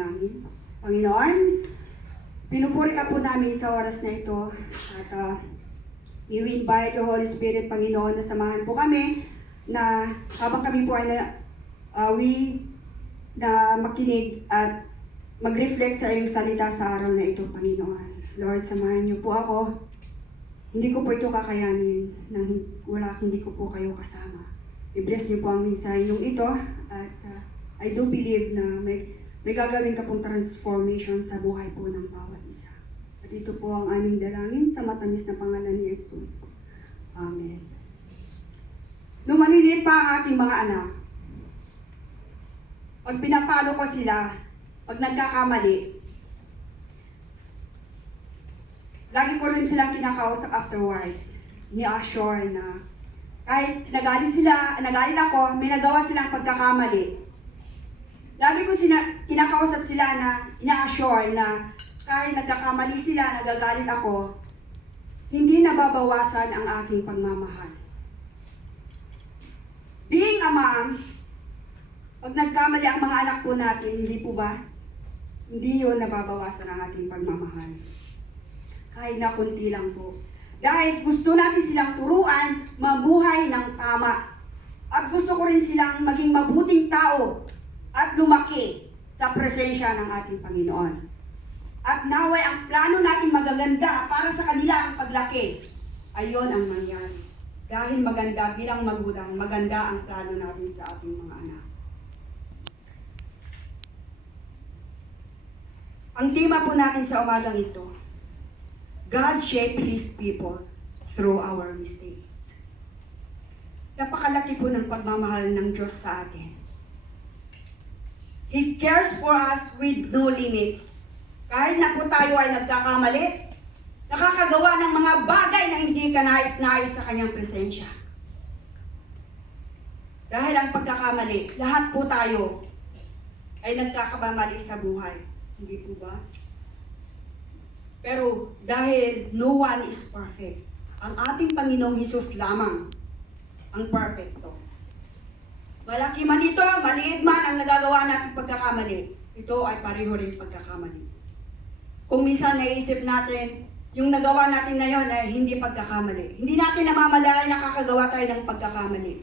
manalangin. Panginoon, pinupuri ka po namin sa oras na ito at we invite your Holy Spirit, Panginoon, na samahan po kami na habang kami po ay na makinig at mag-reflect sa iyong salita sa araw na ito, Panginoon. Lord, samahan niyo po ako. Hindi ko po ito kakayanin nang hindi ko po kayo kasama. I-bless niyo po ang mensahe yung ito at I do believe na may gagawin ka pong transformation sa buhay po ng bawat isa. At ito po ang aming dalangin sa matamis na pangalan ni Jesus. Amen. Nung maliliit pa ang aking mga anak, pag pinapalo ko sila, pag nagkakamali, lagi ko rin silang kinakausap afterwards. Ni-assure na kahit nagalit ako, may nagawa silang pagkakamali. Lagi ko kinakausap sila na ina-assure na kahit nagkakamali sila, nagagalit ako, hindi nababawasan ang aking pagmamahal. Being a mom, pag nagkamali ang mga anak po natin, hindi po ba? Hindi yun nababawasan ang ating pagmamahal. Kahit na kunti lang po. Dahil gusto natin silang turuan, mabuhay ng tama. At gusto ko rin silang maging mabuting tao at lumaki sa presensya ng ating Panginoon. At naway ang plano natin magaganda para sa kanila ang paglaki. Ayon ang mangyari. Dahil maganda bilang magulang, maganda ang plano natin sa ating mga anak. Ang tema po natin sa umagang ito, God shaped His people through our mistakes. Napakalaki po ng pagmamahal ng Diyos sa atin. He cares for us with no limits. Kahit na po tayo ay nagkakamali, nakakagawa ng mga bagay na hindi ka nais-nais sa Kanyang presensya. Dahil ang pagkakamali, lahat po tayo ay nagkakamali sa buhay. Hindi po ba? Pero dahil no one is perfect, ang ating Panginoong Hesus lamang ang perfecto. Malaki man ito, maliit man ang nagagawa natin pagkakamali, ito ay pareho rin pagkakamali. Kung minsan naisip natin, yung nagawa natin na yun ay hindi pagkakamali. Hindi natin namamalayan nakakagawa tayo ng pagkakamali.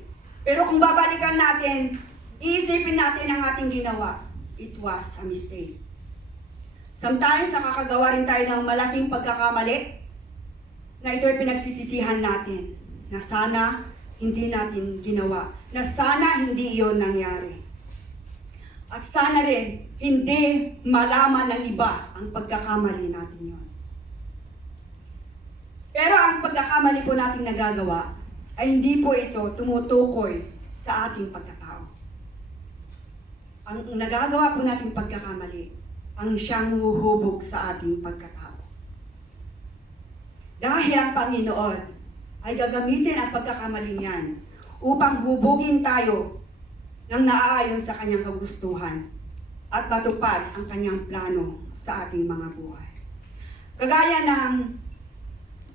Pero kung babalikan natin, iisipin natin ang ating ginawa, it was a mistake. Sometimes nakakagawa rin tayo ng malaking pagkakamali na ito'y pinagsisisihan natin na sana hindi natin ginawa, na sana hindi iyon nangyari. At sana rin hindi malaman ng iba ang pagkakamali natin yon. Pero ang pagkakamali po natin nagagawa ay hindi po ito tumutukoy sa ating pagkatao. Ang nagagawa po nating pagkakamali ang siyang huhubog sa ating pagkatao. Dahil ang Panginoon ay gagamitin ang pagkakamali niyan upang hubugin tayo ng naaayon sa Kanyang kagustuhan at matupad ang Kanyang plano sa ating mga buhay. Kagaya ng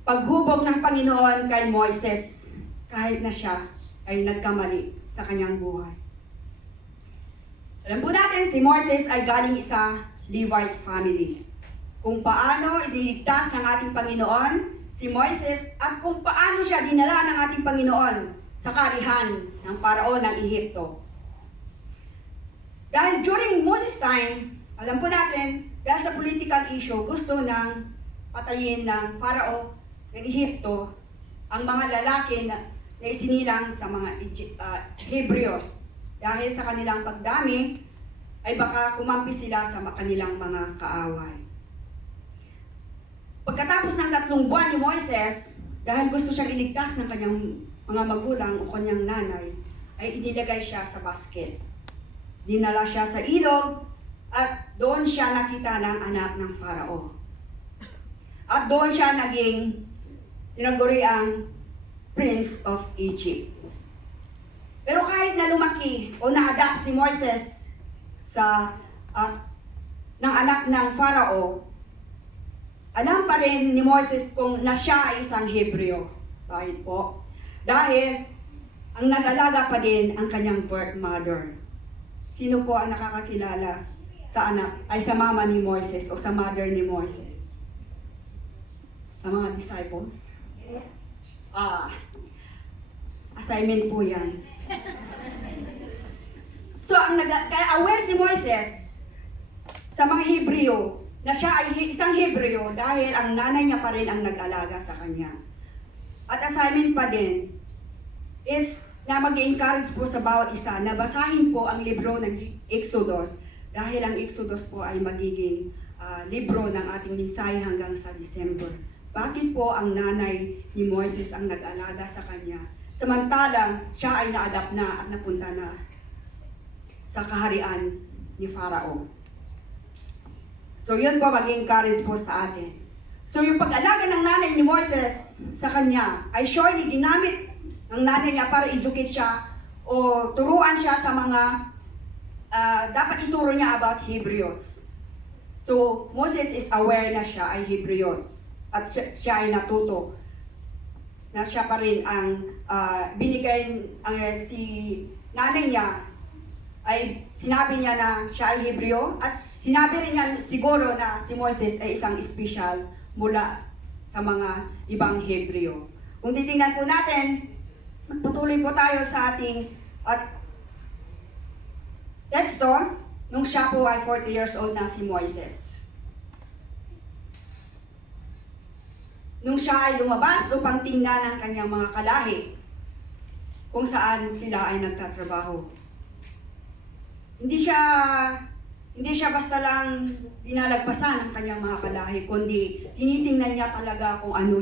paghubog ng Panginoon kay Moises kahit na siya ay nagkamali sa kanyang buhay. Alam po natin, si Moises ay galing isa Levite family. Kung paano iniligtas ng ating Panginoon si Moises at kung paano siya dinala ng ating Panginoon sa karihan ng Paraon ng Ehipto. Dahil during Moses' time, alam po natin, dahil sa political issue, gusto ng patayin ng Parao ng Ehipto ang mga lalaki na isinilang sa mga Hebrews. Dahil sa kanilang pagdami, ay baka kumampi sila sa kanilang mga kaaway. Pagkatapos ng 3 buwan ni Moises, dahil gusto siyang iligtas ng kanyang mga magulang o kanyang nanay, ay inilagay siya sa basket. Dinala siya sa ilog at doon siya nakita ng anak ng Farao. At doon siya naging tinaguri ang Prince of Egypt. Pero kahit na lumaki o na-adapt si Moises ng anak ng Farao, alam pa rin ni Moises kung na siya ay isang Hebreo. Bakit po? Dahil ang nag-alaga pa din ang kanyang birth mother. Sino po ang nakakakilala sa anak, ay sa mama ni Moises o sa mother ni Moises? Sa mga disciples? Assignment po yan. So, kaya aware si Moises sa mga Hebreo na siya ay isang Hebreo dahil ang nanay niya pa rin ang nag-alaga sa kanya. At assignment pa din is na mag-encourage po sa bawat isa na basahin po ang libro ng Exodus dahil ang Exodus po ay magiging libro ng ating mensahe hanggang sa December. Bakit po ang nanay ni Moises ang nag-alaga sa kanya? Samantalang siya ay na-adapt na at napunta na sa kaharian ni Farao. So yun po mag-encourage po sa atin. So yung pag-alaga ng nanay ni Moises sa kanya ay surely ginamit ng nanay niya para educate siya o turuan siya sa mga dapat ituro niya about Hebrews. So Moses is aware na siya ay Hebrews at siya ay natuto na siya pa rin ang binigay si nanay niya ay sinabi niya na siya ay Hebreo at sinabi rin niya siguro na si Moses ay isang special mula sa mga ibang Hebreo. Kung titingnan po natin, magpatuloy po tayo sa ating teksto nung siya po ay 40 years old na si Moises. Nung siya ay lumabas upang tingnan ang kanyang mga kalahi kung saan sila ay nagtatrabaho. Hindi siya basta lang dinalagpasan ang kanyang mga kalahi, kundi tinitingnan niya talaga kung ano